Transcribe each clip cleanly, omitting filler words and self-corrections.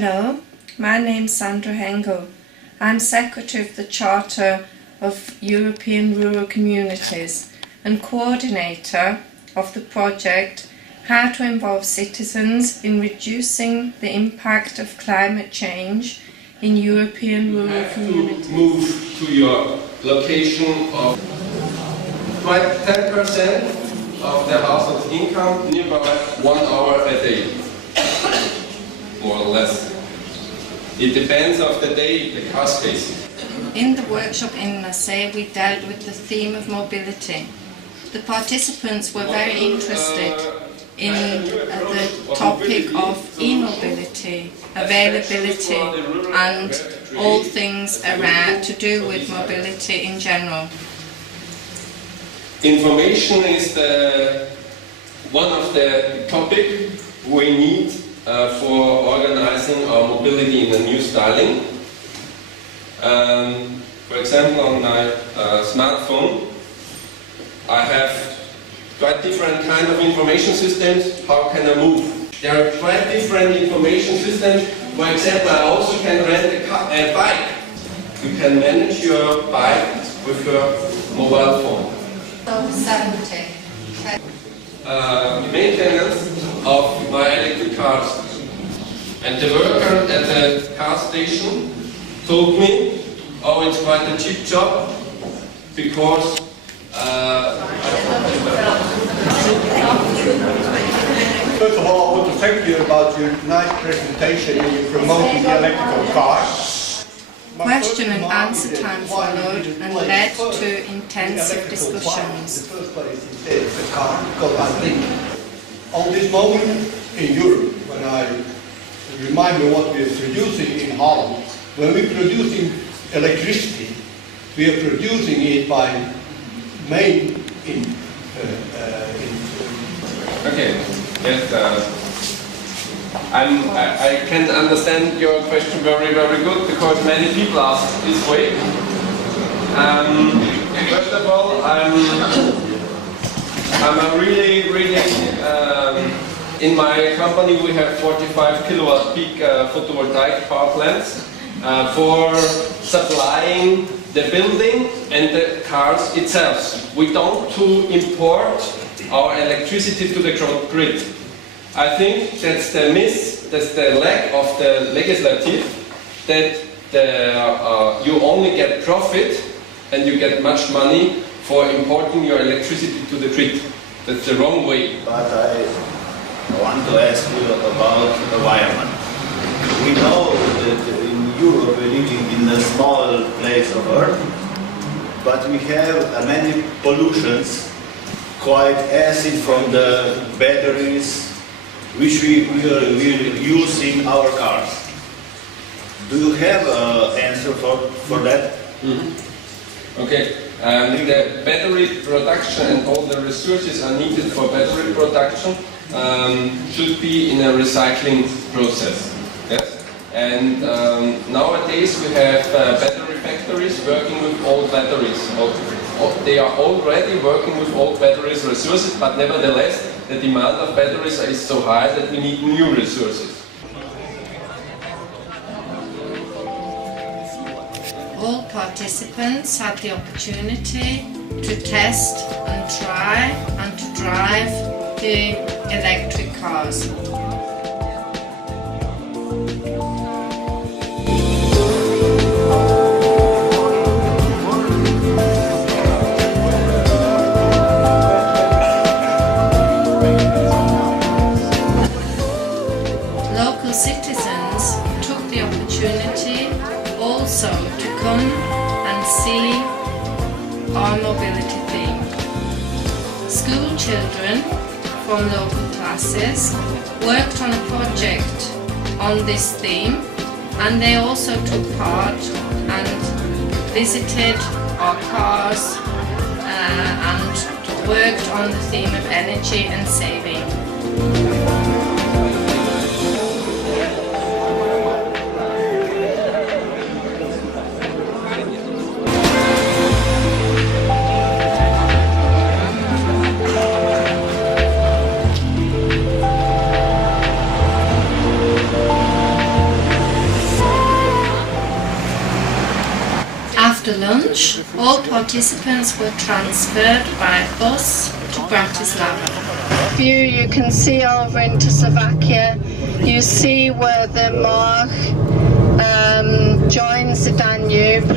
Hello, my name's Sandra Hengel. I'm Secretary of the Charter of European Rural Communities and Coordinator of the project How to Involve Citizens in Reducing the Impact of Climate Change in European Rural Communities. To move to your location of 10% of the household income, nearby 1 hour a day, more or less. It depends on the day, the car space. In the workshop in Lasse, we dealt with the theme of mobility. The participants were very interested in the topic of e-mobility, availability and all things around to do with mobility in general. Information is one of the topics we need for organizing our mobility in a new styling. For example, on my smartphone, I have quite different kind of information systems. How can I move? There are quite different information systems. For example, I also can rent a bike. You can manage your bike with your mobile phone. Maintenance of my electric cars. And the worker at the car station told me, oh, it's quite a cheap job because First of all, I want to thank you about your nice presentation and you promoting the electrical car. Question and answer time followed and led to intensive discussions. The first place is the car, because I think on this moment in Europe, when I remind me what we are producing in Holland, when we're producing electricity, we are producing it by main Okay, yes, I can understand your question very, very good because many people ask this way. First of all, I'm a really, in my company we have 45 kilowatt peak photovoltaic power plants for supplying the building and the cars itself. We don't import our electricity to the grid. I think that's the that's the lack of the legislative, that you only get profit and you get much money for importing your electricity to the grid. That's the wrong way. But I want to ask you about environment. We know that in Europe we're living in a small place of Earth, but we have many pollutions, quite acid from the batteries, which we use in our cars. Do you have an answer for that? Mm-hmm. Okay. The battery production and all the resources are needed for battery production should be in a recycling process. Yes? And nowadays we have battery factories working with old batteries. They are already working with old batteries resources, but nevertheless the demand of batteries is so high that we need new resources. All participants had the opportunity to test and try and to drive the electric cars. Local citizens took the opportunity also to come and see our mobility theme. School children from local classes worked on a project on this theme, and they also took part and visited our cars and worked on the theme of energy and saving. All participants were transferred by bus to Bratislava. You can see over into Slovakia. You see where the March joins the Danube.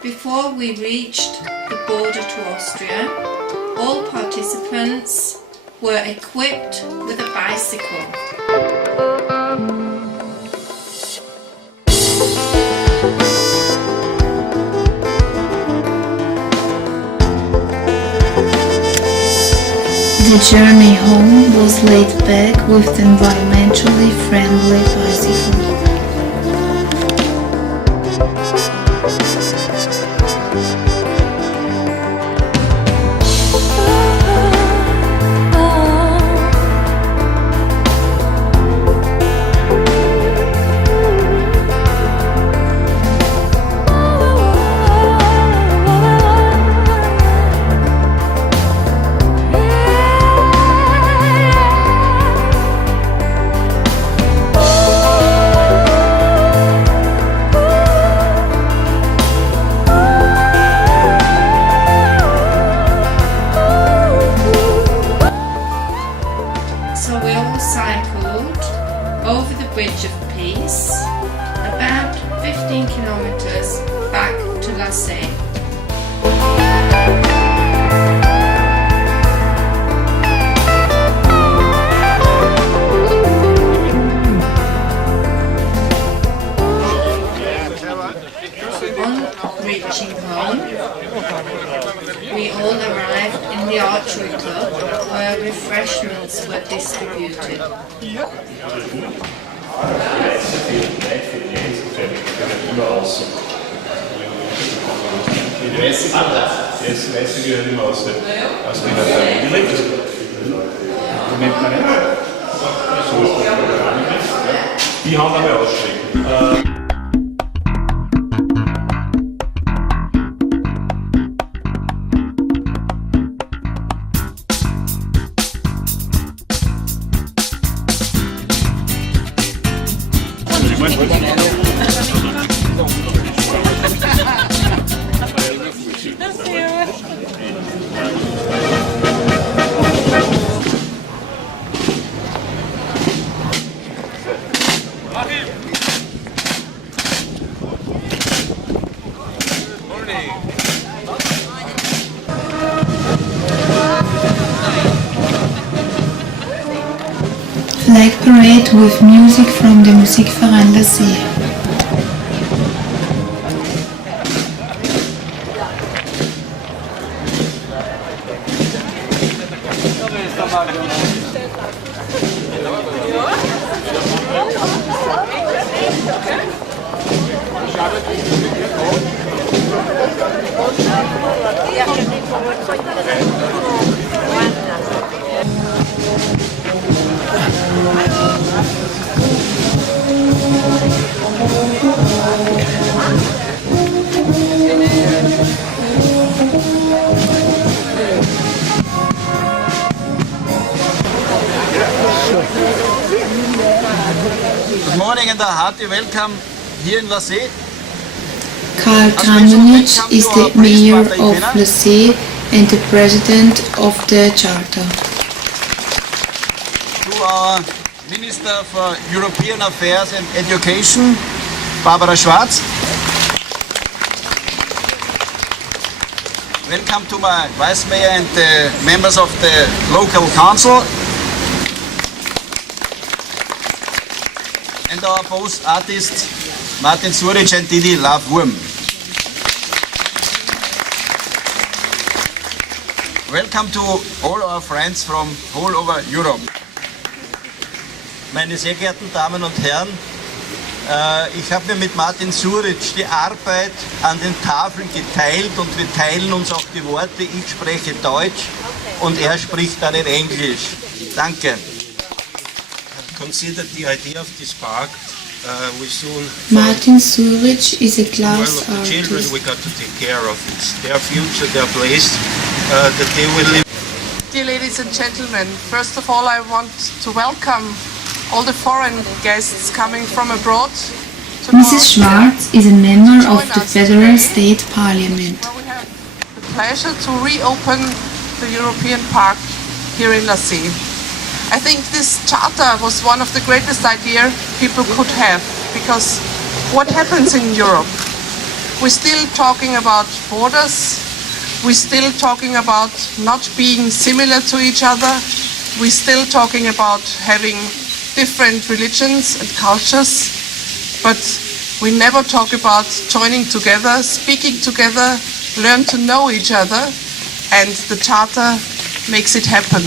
Before we reached the border to Austria, all participants were equipped with a bicycle. The journey home was laid back with the environmentally friendly bicycle. So we all cycled over the Bridge of Peace, about 15 kilometers back to Lasse. On reaching home, we all arrived in the archery club where refreshments were distributed. Lasse gehört immer aus der Familie. Moment mal nicht. So ist das Programm. Die haben aber ausstrecken. Flag parade with music from the Musikverein Lasse. and a hearty welcome here in Lasse. Karl Kramanic is the mayor of Lasse and the president of the charter. To our Minister for European Affairs and Education, Barbara Schwarz. Welcome to my Vice Mayor and the members of the local council. And our both artists, Martin Suric and Didi Love-Wurm. Welcome to all our friends from all over Europe. Meine sehr geehrten Damen und Herren, ich habe mir mit Martin Suric die Arbeit an den Tafeln geteilt und wir teilen uns auch die Worte. Ich spreche Deutsch und er spricht dann in Englisch. Danke. Consider the idea of this park. We soon Martin Suric is a glass the children artist. we got to take care of. It's their future, their place that they will live. Dear ladies and gentlemen, first of all I want to welcome all the foreign guests coming from abroad. Mrs. Schwarz is a member of the Federal State Parliament. We have the pleasure to reopen the European Park here in Lasse. I think this charter was one of the greatest ideas people could have, because what happens in Europe? We're still talking about borders, we're still talking about not being similar to each other, we're still talking about having different religions and cultures, but we never talk about joining together, speaking together, learn to know each other, and the Charter makes it happen.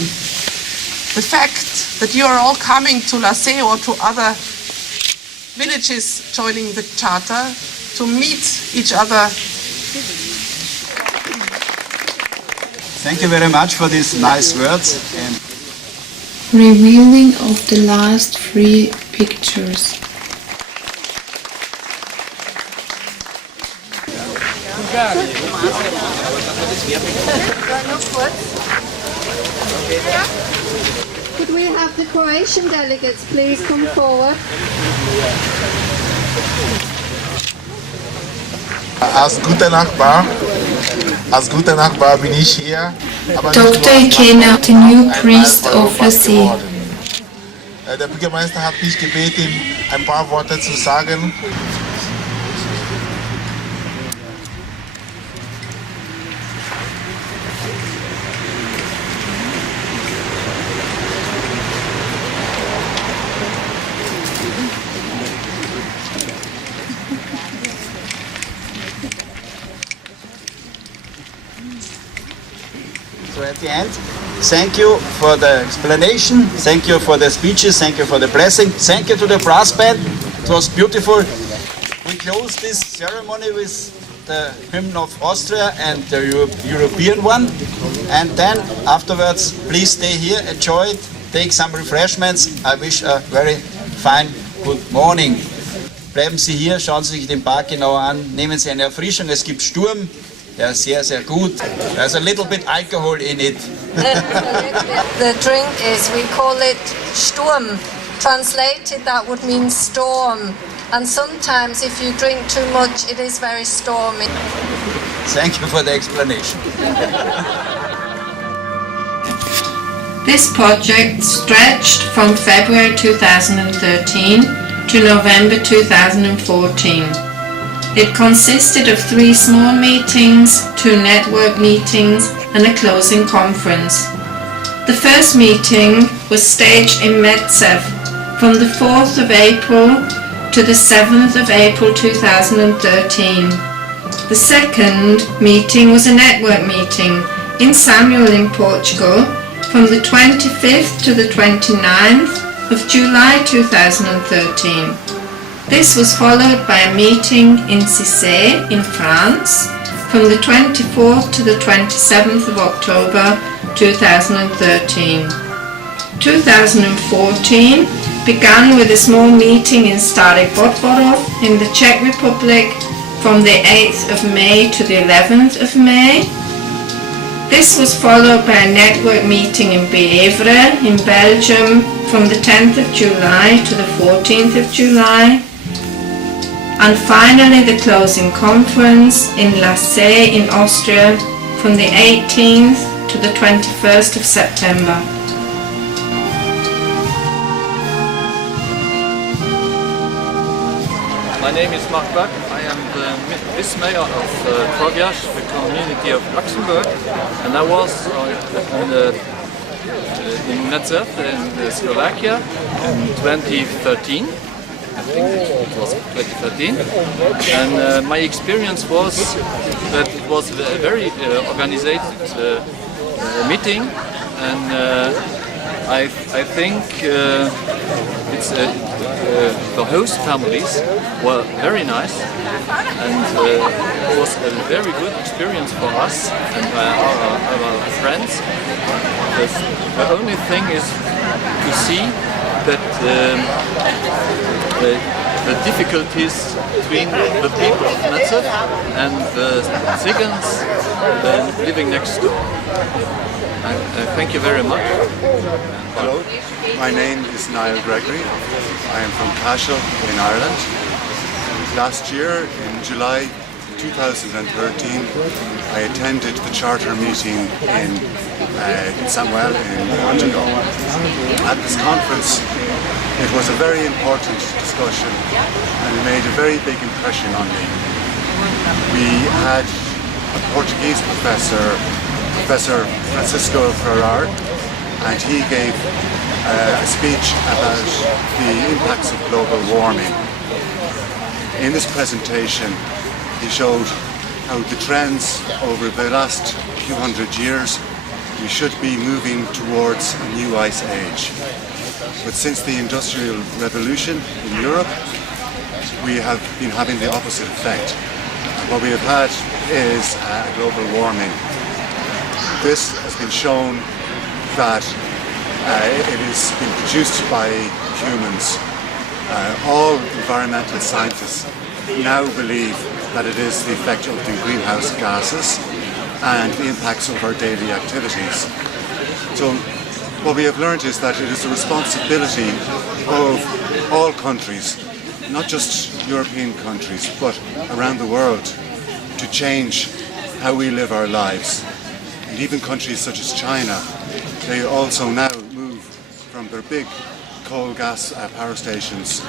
The fact that you are all coming to Lasse or to other villages joining the Charter to meet each other. Thank you very much for these nice words. And Revealing of the last 3 pictures. Could we have the Croatian delegates please come forward? Als guter Nachbar bin ich hier. Dr. Ikena, the new priest of Lasse. Der Bürgermeister hat mich gebeten, ein paar Worte zu sagen. so at the end, thank you for the explanation, thank you for the speeches, thank you for the blessing, thank you to the brass band, it was beautiful. We close this ceremony with the hymn of Austria and the European one, and then afterwards please stay here, enjoy it, take some refreshments. I wish a very fine good morning. Bleiben Sie hier, schauen Sie sich den Park genauer an, nehmen Sie eine Erfrischung, es gibt Sturm. Yeah, sehr, sehr gut. There's a little bit alcohol in it. The drink is, we call it Sturm. Translated, that would mean storm. And sometimes if you drink too much, it is very stormy. Thank you for the explanation. This project stretched from February 2013 to November 2014. It consisted of 3 small meetings, 2 network meetings and a closing conference. The first meeting was staged in Metzev from the 4th of April to the 7th of April 2013. The second meeting was a network meeting in Samuel in Portugal from the 25th to the 29th of July 2013. This was followed by a meeting in Citizenship in France from the 24th to the 27th of October 2013. 2014 began with a small meeting in Starý Podborov in the Czech Republic from the 8th of May to the 11th of May. This was followed by a network meeting in Beavre in Belgium from the 10th of July to the 14th of July. And finally the closing conference in Lasse in Austria from the 18th to the 21st of September. My name is Mark Bach. I am the vice-mayor of Trogiash, the community of Luxembourg, and I was in Nazareth in Slovakia in 2013. I think it was 2013, and my experience was that it was a very organized meeting, and I think it's the host families were very nice, and it was a very good experience for us and our friends. The only thing is to see that the difficulties between the people of Nazareth and the Tzigans living next door. Thank you very much. Hello, my name is Niall Gregory. I am from Cashel in Ireland. Last year, in July 2013, I attended the charter meeting in Samuel in Portugal. At this conference, it was a very important discussion and it made a very big impression on me. We had a Portuguese professor, Professor Francisco Ferrar, and he gave a speech about the impacts of global warming. In this presentation, he showed how the trends over the last few hundred years, we should be moving towards a new ice age. But since the Industrial Revolution in Europe, we have been having the opposite effect. And what we have had is global warming. This has been shown that it is being produced by humans. All environmental scientists now believe that it is the effect of the greenhouse gases and the impacts of our daily activities. So what we have learned is that it is the responsibility of all countries, not just European countries, but around the world, to change how we live our lives. And even countries such as China, they also now move from their big coal gas power stations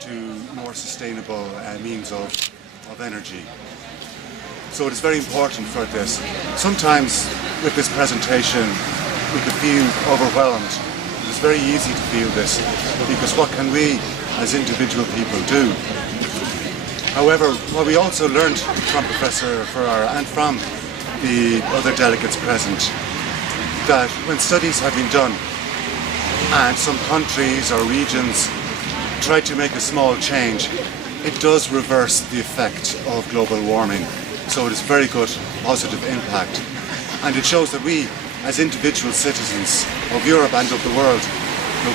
to more sustainable means of energy. So it is very important for this. Sometimes with this presentation we could feel overwhelmed. It is very easy to feel this because what can we as individual people do? However, what we also learned from Professor Ferrar and from the other delegates present, that when studies have been done and some countries or regions try to make a small change, it does reverse the effect of global warming. So it is very good, positive impact. And it shows that we, as individual citizens of Europe and of the world,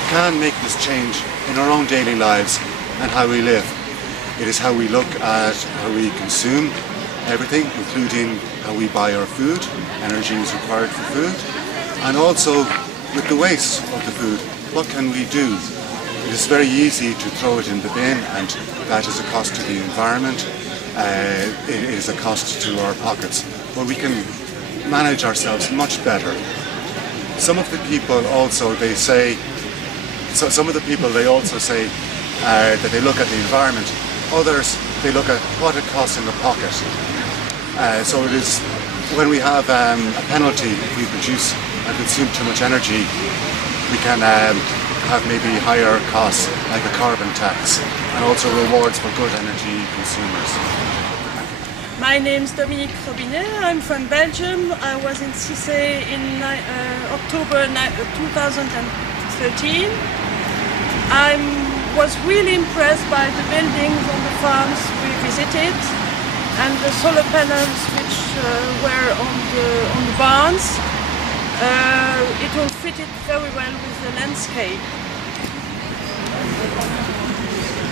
can make this change in our own daily lives and how we live. It is how we look at how we consume everything, including how we buy our food. Energy is required for food. And also with the waste of the food, what can we do? It is very easy to throw it in the bin, and that is a cost to the environment. It is a cost to our pockets. But we can manage ourselves much better. Some of the people also, they say that they look at the environment. Others, they look at what it costs in the pocket. So it is when we have a penalty if we produce and consume too much energy, we can have maybe higher costs like a carbon tax, and also rewards for good energy consumers. My name is Dominique Robinet. I'm from Belgium. I was in Cissé in October 2013. I was really impressed by the buildings on the farms we visited and the solar panels which were on the barns. It all fitted very well with the landscape.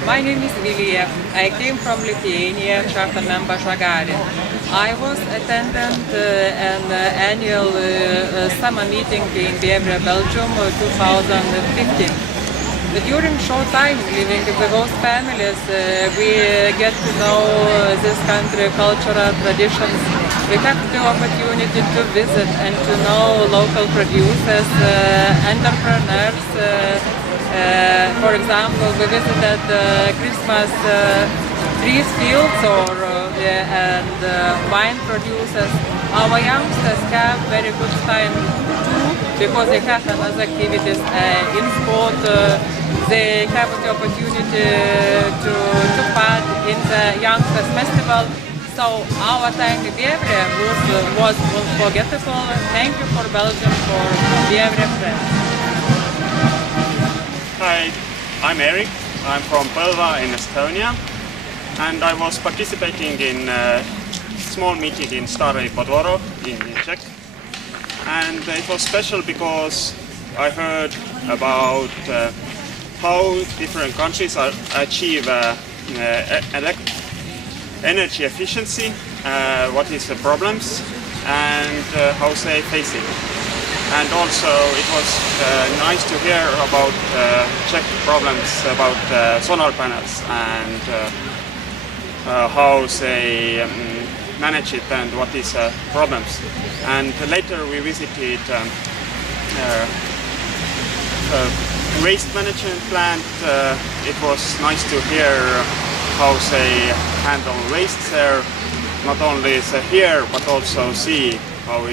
My name is Vilija. I came from Lithuania, chapter number Žagarė. I was attending an annual summer meeting in Bievre, Belgium, 2015. During short time living with the host families, we get to know this country, cultural traditions. We have the opportunity to visit and to know local producers, entrepreneurs. For example, we visited Christmas trees fields and wine producers. Our youngsters have very good time too, because they have another activities in sport. They have the opportunity to part in the youngsters festival. So our time in Bievre was unforgettable. Thank you for Belgium, for Bievre friends. Hi, I'm Eric. I'm from Põlva in Estonia, and I was participating in a small meeting in Stare Podvorok in Czech. And it was special because I heard about how different countries achieve energy efficiency, what is the problems, and how they face it. And also it was nice to hear about Czech problems about solar panels and how they manage it and what is problems. And later we visited waste management plant. It was nice to hear how they handle waste there, not only here but also see how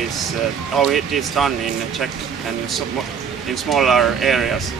it is done in Czech and in smaller areas.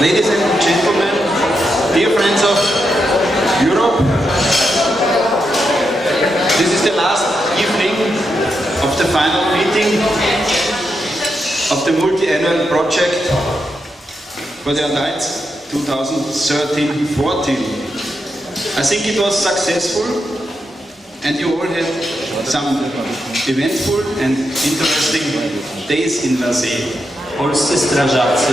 Ladies and gentlemen, dear friends of Europe, this is the last evening of the final meeting of the multi-annual project for the Alliance 2013-14. I think it was successful and you all had some eventful and interesting days in Lasse. Polscy strażacy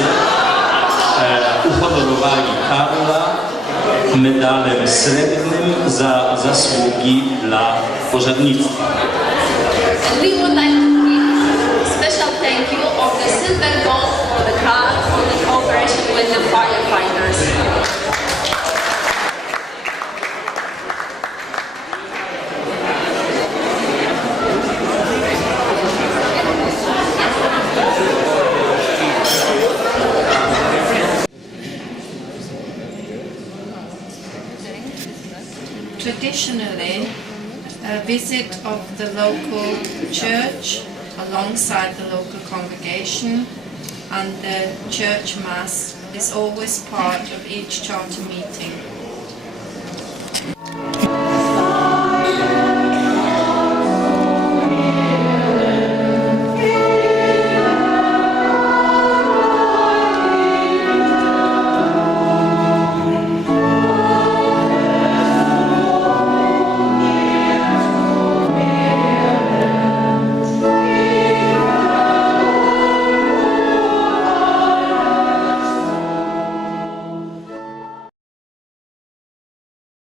uhonorowali Karla medalem srebrnym za zasługi dla pożarnictwa. We would like to give special thank you of the silver gold for the Karl for the cooperation with the firefighters. Occasionally, a visit of the local church alongside the local congregation and the church mass is always part of each charter meeting.